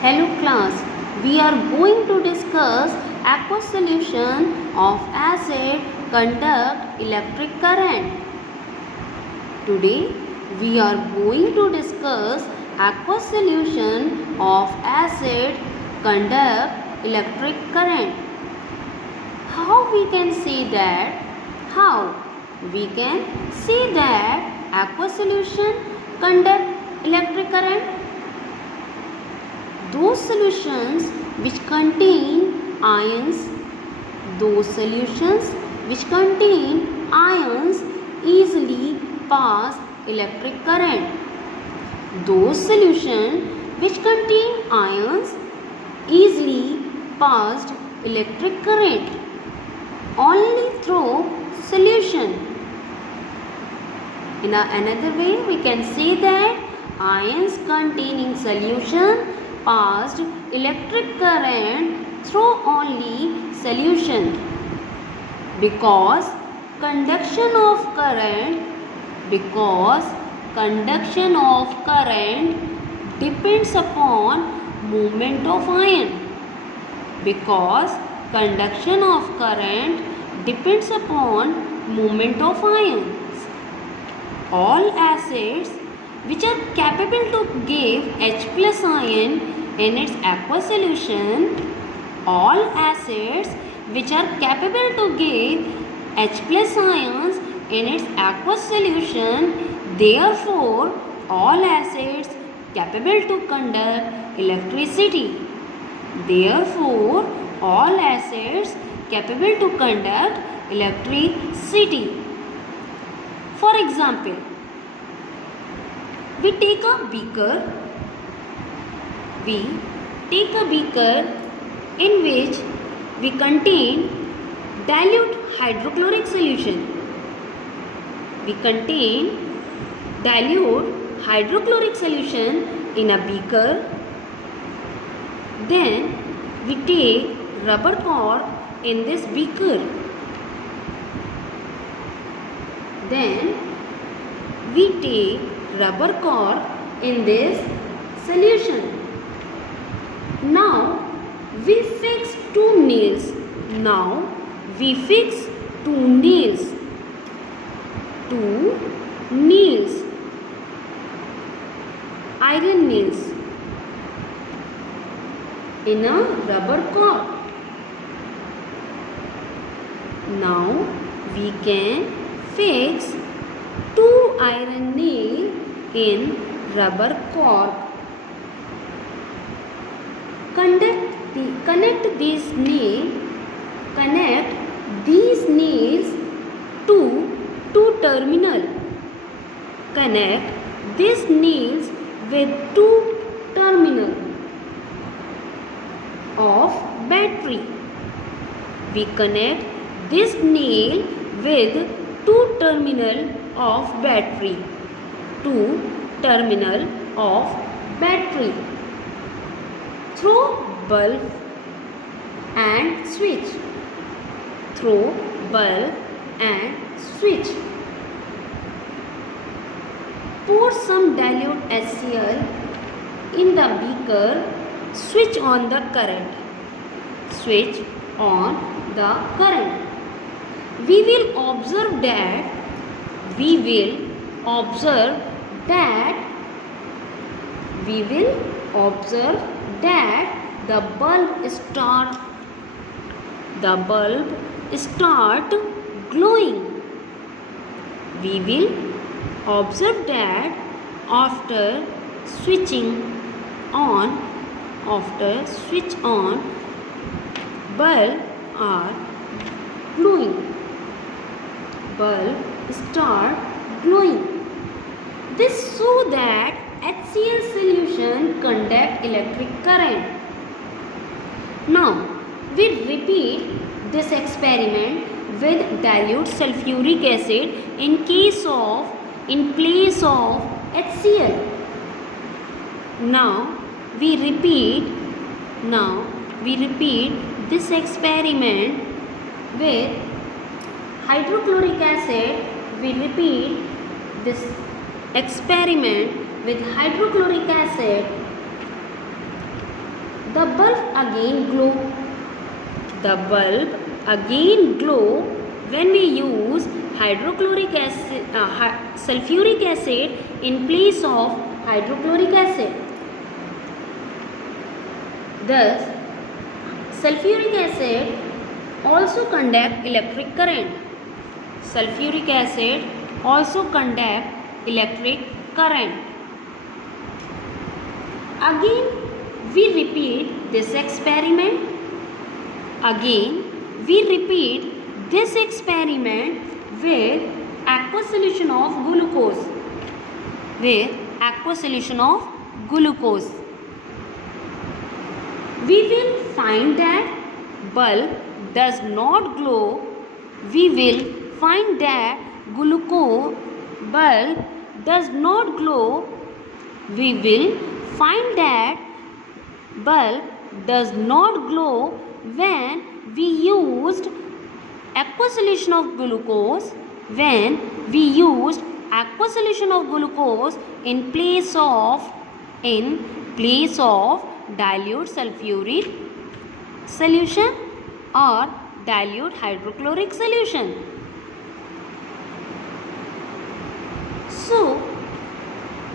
Hello class, we are going to discuss aqueous solution of acid conduct electric current. Today we are going to discuss aqueous solution of acid conduct electric current. How we can see that? How we can see that aqueous solution conduct electric current? Those solutions which contain ions, easily pass electric current. Those solutions which contain ions easily passed electric current only through solution. In another way, we can say that ions containing solution passed electric current through only solution, because conduction of current depends upon movement of ion. Because conduction of current depends upon movement of ions. All acids which are capable to give H plus ion in its aqueous solution, therefore all acids capable to conduct electricity. For example, we take a beaker in which we contain dilute hydrochloric solution. In a beaker. Then we take rubber cork in this beaker. Solution. Now we fix two nails. Iron nails in a rubber cork. Now we can fix two iron nails in rubber cork. Connect these nails to two terminal. Connect these nails with two terminal of battery. We connect this nail with two terminal of battery. Through bulb and switch. Pour some dilute HCl in the beaker. Switch on the current. We will observe that the bulb start glowing. We will observe that after switch on, bulb are glowing. Start glowing. This show that HCl solution conduct electric current. Now we repeat this experiment with dilute sulfuric acid in place of HCl. Now we repeat this experiment with hydrochloric acid. The bulb again glow. The bulb again glow when we use hydrochloric acid, sulfuric acid in place of hydrochloric acid. Thus, sulfuric acid also conduct electric current. Sulfuric acid also conduct electric current. Again, we repeat this experiment. Again, we repeat this experiment with aqueous solution of glucose. With aqueous solution of glucose. We will find that bulb does not glow. We will find that glucose bulb does not glow. We will find that bulb does not glow when we used aqueous solution of glucose. When we used aqueous solution of glucose in place of dilute sulfuric solution or dilute hydrochloric solution. So,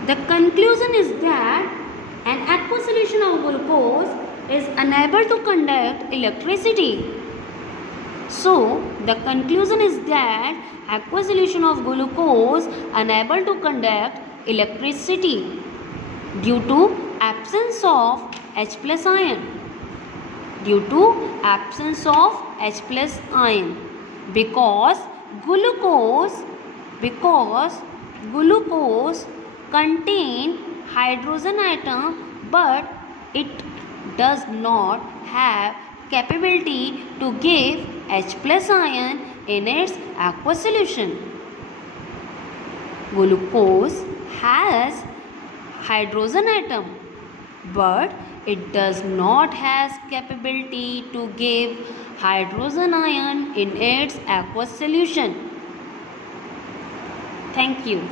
the conclusion is that an aqueous solution of glucose is unable to conduct electricity. So, the conclusion is that aqueous solution of glucose unable to conduct electricity due to absence of H plus ion. Due to absence of H plus ion. Because glucose contain hydrogen atom, but it does not have capability to give H plus ion in its aqueous solution. Glucose has hydrogen atom, but it does not have capability to give hydrogen ion in its aqueous solution. Thank you.